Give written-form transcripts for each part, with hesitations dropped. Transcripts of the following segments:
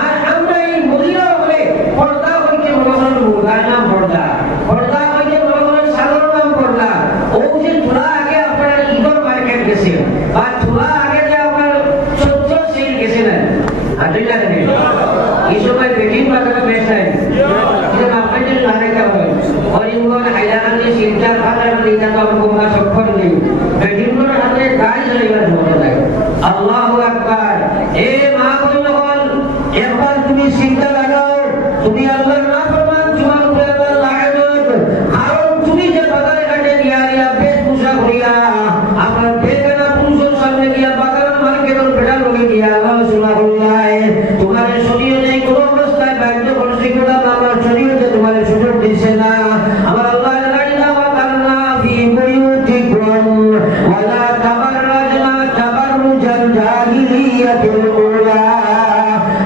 আর আমরা এই মহিলা হলে পর্দা হইতে মনে করেন মুরগার নাম পর্দা, পর্দা হইতে মনে করেন সাগর নাম পর্দা। ও যে তোলা আগে আপনার ইগর মার্কেট গেছে বা তোলা আগে যে আপনার 14 সেল গেছে না আদুল লাগে এই সময় বেটিং বাজারে বেশ নাই যে আপনাদের লাগাইতে হবে অরিঙ্গন হাইলাকান্দি শিলচর ফাটার দিনা তো আমরা সক্ষম নেই বেটিংগুলোর হাতে গাড়ি চালাইবার মনে লাগে। আল্লাহু আকবার। এ মা বোন একবার তুমি চিন্তা লাগাও, তুমি আল্লাহর নাফরমান তোমার উপরে আল্লাহ লাগানোর কারণ তুমি যে বাজারে ঘাটে গিয়া বেশভূষা করিয়া আমার বেগানা পুরুষের সামনে গিয়া বাজারের মার্কেটের বেটা লোকে গিয়া আল্লাহ সুবহানাল্লাহ তোমার শরীরে কোনো অবস্থায় বাধ্য করছে কিনা আমার শরীরে তোমার সুযোগ দিছে না। আমার আল্লাহ লাইলা ওয়া কারনা ফি বুয়ুতিকুম ওয়ালা তাবাররাজনা তাবাররুজাল জাহিলিয়াতিল উলা।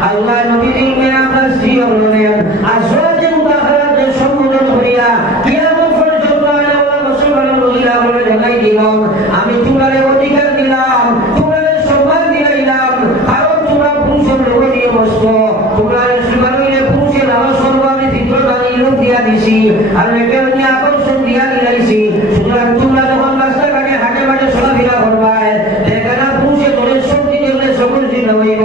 আল্লাহ নবীর মেরামত সিয়রেন আসওয়াজে মুতাহারাতে সম্বোধন করিয়া কিয়ামত পর্যন্ত আল্লাহ রাসূলুল্লাহ মহিলা বলে জানাই দিলাম আমি তোমারে অধিকার দিলাম, তোমারে সম্মান দিলাম, কারণ তোমরা পুরুষের লোক নিয়ে বসছো, তোমরা সুমানিলে পুরুষের আলোচনা আমি ভিতর বানিয়ে লোক দিয়া দিছি আর একে অন্য আকর্ষণ দিয়া দিলাইছি। সুতরাং তোমরা যখন রাস্তাঘাটে হাটে মাঠে চলাফেরা করবাই এখানে পুরুষে তোদের শক্তি দিলে সকল দিন হইব,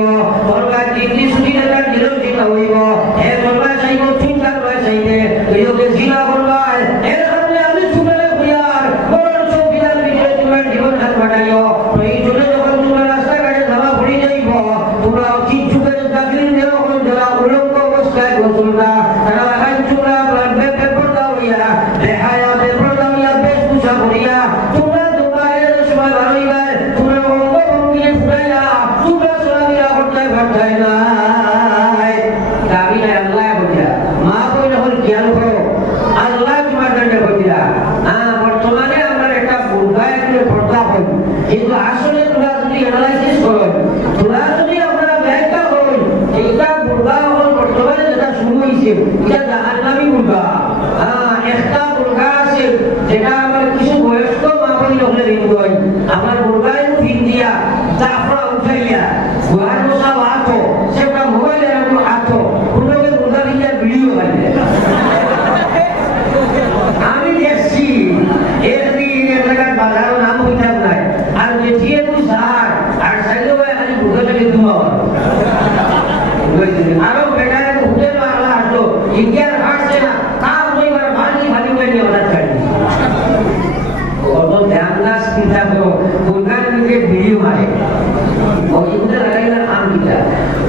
তোমরা ডিগ্রি ছুটি লেখার দিলেও দিন হইব, হে তোমরা চাইব চিন্তার ভাই চাইবে তুই ওকে জিনা করবাই এর কারণে আমি তোমার বুয়ার বড় চৌকিদার ভিতরে তোমার জীবন হাত বাড়াইও। এই জন্য যখন তোমরা রাস্তাঘাটে ধাবা পড়ে যাইব তোমরা অতি যুগের চাকরি দেওয়া কোন যারা উলঙ্গ অবস্থায় তোমরা তারা লাগাই তোমরা বেপরদা হইয়া বেহায়া বেপরদা হইয়া বেশভূষা করিয়া তোমরা দোকানের সময় বাড়াইবার তোমরা অঙ্গভঙ্গি ফুরাইয়া তোমরা চলাফেরা করতে পারতাই না। দাবি নাই আল্লাহ বলিয়া মা বই যখন জ্ঞান করো আল্লাহ তোমার জন্য বলিয়া বর্তমানে আমরা একটা বুর্গায় একটা পর্দা হই কিন্তু আসলে তোমরা যদি অ্যানালাইসিস করো তোমরা যদি আমরা ব্যাখ্যা করো এইটা বুর্গা হল বর্তমানে যেটা শুরু হয়েছে এটা জাহান্নামী বুর্গা। একটা বুর্গা আছে যেটা আমার কিছু বয়স্ক মা বই যখন ঋণ হয় আমার বুর্গায় ফিন দিয়া জাফরা উঠাইয়া গুহার বসা হাতো সেটা মোবাইলের এরকম হাতো পুরোকে বুর্গা দিয়া ভিডিও বানিয়ে আমি দেখছি একদিন এক জায়গার বাজারের নাম হইতাম নাই আর দেখিয়ে তুই সার আর সাইলে ভাই খালি বুর্গা থেকে দুমা আরো বেটারে হুটে মারলা আসতো ইন্ডিয়ার হাসছে না কাম হইবার ভালি ভালি করে অর্ডার ছাড়ি ওর ধ্যান না চিন্তা করো বুর্গার দিকে ভিডিও মারে ও ইন্ডিয়া লাগাইলা আম দিতা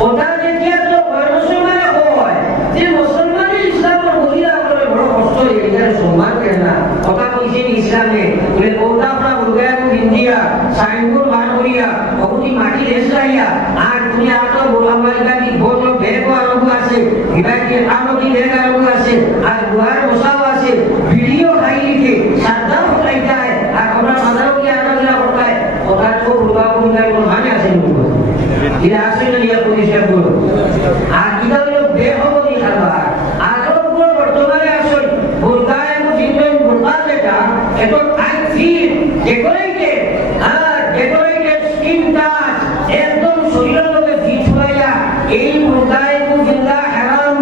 ওটা দেখিয়ে তো মুসলমানে হয় যে মুসলমানের ইসলামের মহিলা বলে বড় কষ্ট এখানে সম্মান কেন না কথা কইছে ইসলামে বলে ওটা আপনার বুর্গার ইন্ডিয়া সাইনবোর্ড বার করিয়া অকুতি মাটি লেস লাইয়া আর তুমি আতো গোলামাইকা কি বড় বেগ আরম্ভ আছে ইবাকি আরো কি বেগ আরম্ভ আছে আর গুহার বসাও আছে ভিডিও খাইলিকে সাদা হইতায় আর আমরা মাদারও কি আনালা করতায় ওটা তো বুর্গা বুর্গার কোন মানে আছে নি এটা আসলে লিয়া পরিষ্কার করো আর এটা হলো বেহবদি খাবার আরো পুরো বর্তমানে আসল বুর্গায় এবং জিন্দেন বুর্গা যেটা এটা আই ফিল ডেকোরেটেড আর ডেকোরেটেড স্কিন টাচ একদম শরীরের মধ্যে ফিট হইয়া এই বুর্গায় এবং জিন্দা হারাম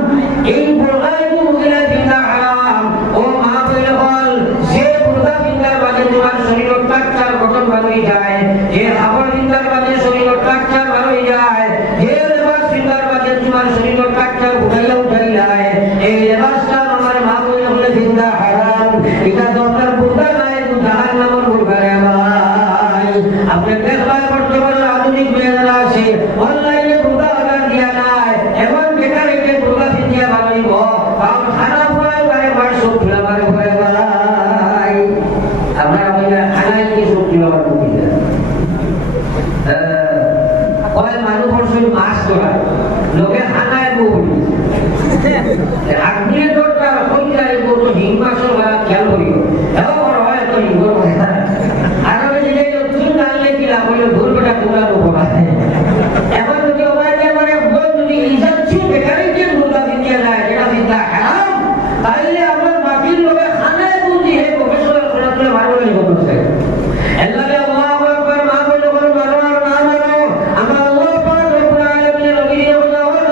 এই বুর্গায় এবং মহিলা জিন্দা হারাম। ও মা বলে বল যে বুর্গা জিন্দার বাদে তোমার শরীরের টাকচার গঠন ভালো হয়ে যায়, যে হাবড় জিন্দার বাদে শরীরের টাকচার ভালো হয়ে যায়, যে লেবাস জিন্দার বাদে তোমার শরীরের টাকচার উঠাইয়া উঠাই যায়, এই লেবাসটা আমার মা বলে বলে জিন্দা হারাম। এটা তো আপনার বুর্গা নাই জাহান্নামের বুর্গা রে ভাই। আপনি দেখবেন বর্তমানে আধুনিক মেয়েরা আছে অনলাইনে বুর্গা অর্ডার দিয়া নাই এমন বেকার একে বুর্গা ফিরিয়া বানাইব কারণ খারাপ হয় বারে বার সব খোলা বারে ভরে ভাই আমরা খানায় কি সব খোলা বার করি না কয় মানুষ বছর মাছ ধরায় লোকে খানায় বলি আপনি দরকার হই যায় বড় হিং মাছের খেয়াল করিও এবার হয় তো হিং আর আমি যে তুমি জানলে কি লাভ হইলো ভুলটা তোমরা উপকার এখন যদি ওবাইতে মানে বল যদি ইজ্জত ছিল বেকারই যে ভুলটা দিয়ে যায় যেটা চিন্তা হারাম তাইলে আমার বাকির লোকে খানায় বুঝি হে প্রফেসর করে তুলে ভালো হয়ে বলছে আল্লাহ আল্লাহু আকবার মা বলে বলে মারো আর না মারো আমরা আল্লাহ পাক রব্বুল আলামিনের নবী বলে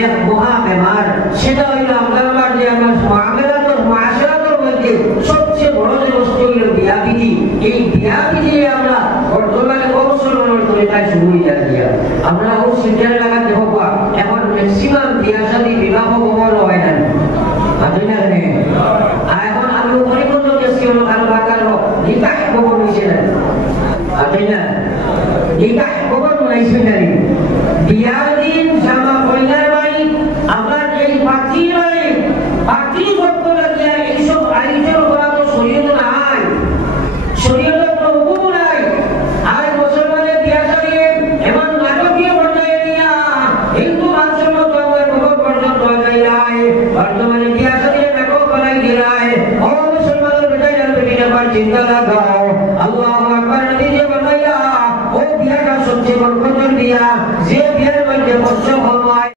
এক মহা বেমার, সেটা হইল আমরা যে আমার মাশরাতের মধ্যে সবচেয়ে বড় যে বস্তু হইল বিয়া বিধি। এই বিয়া বিধি আমরা বর্তমানে অবসরণের তরিকায় শুরু হয়ে যাচ্ছি। আমরা ও সিরিয়াল লাগা দেখো এখন ম্যাক্সিমাম বিয়া শাদী বিবাহ ভবন হয় না, বুঝলি না? এখন আমি অনেকজন দেখছি হলো কারো বাকারও নিকাহ ভবন হয়েছে না, বুঝলি না? নিকাহ ভবন হয়েছে না। বিয়ার দিন জামা কইনার বাড়ি আপনার এই পাত্রী বাড়ি পাত্রী ভক্ত লাগিয়া এইসব আয়োজন করা তো শরীয়ত নাই, শরীয়তের কোনো হুকুম নাই। আর মুসলমানের বিয়া শাদী এমন নাটকীয় পর্যায়ে নিয়া হিন্দু মানুষের মতো আমার খবর পর্যন্ত যায় নাই। বর্তমানে বিয়া শাদী নাটক বানাই দিলাই। ও মুসলমানের বেটাই আর বেটির আবার চিন্তা লাগাও, আল্লাহু আকবার নিজে বানাইয়া ও বিয়াটা সবচেয়ে বরকতের বিয়া, যে বিয়ার মধ্যে কষ্ট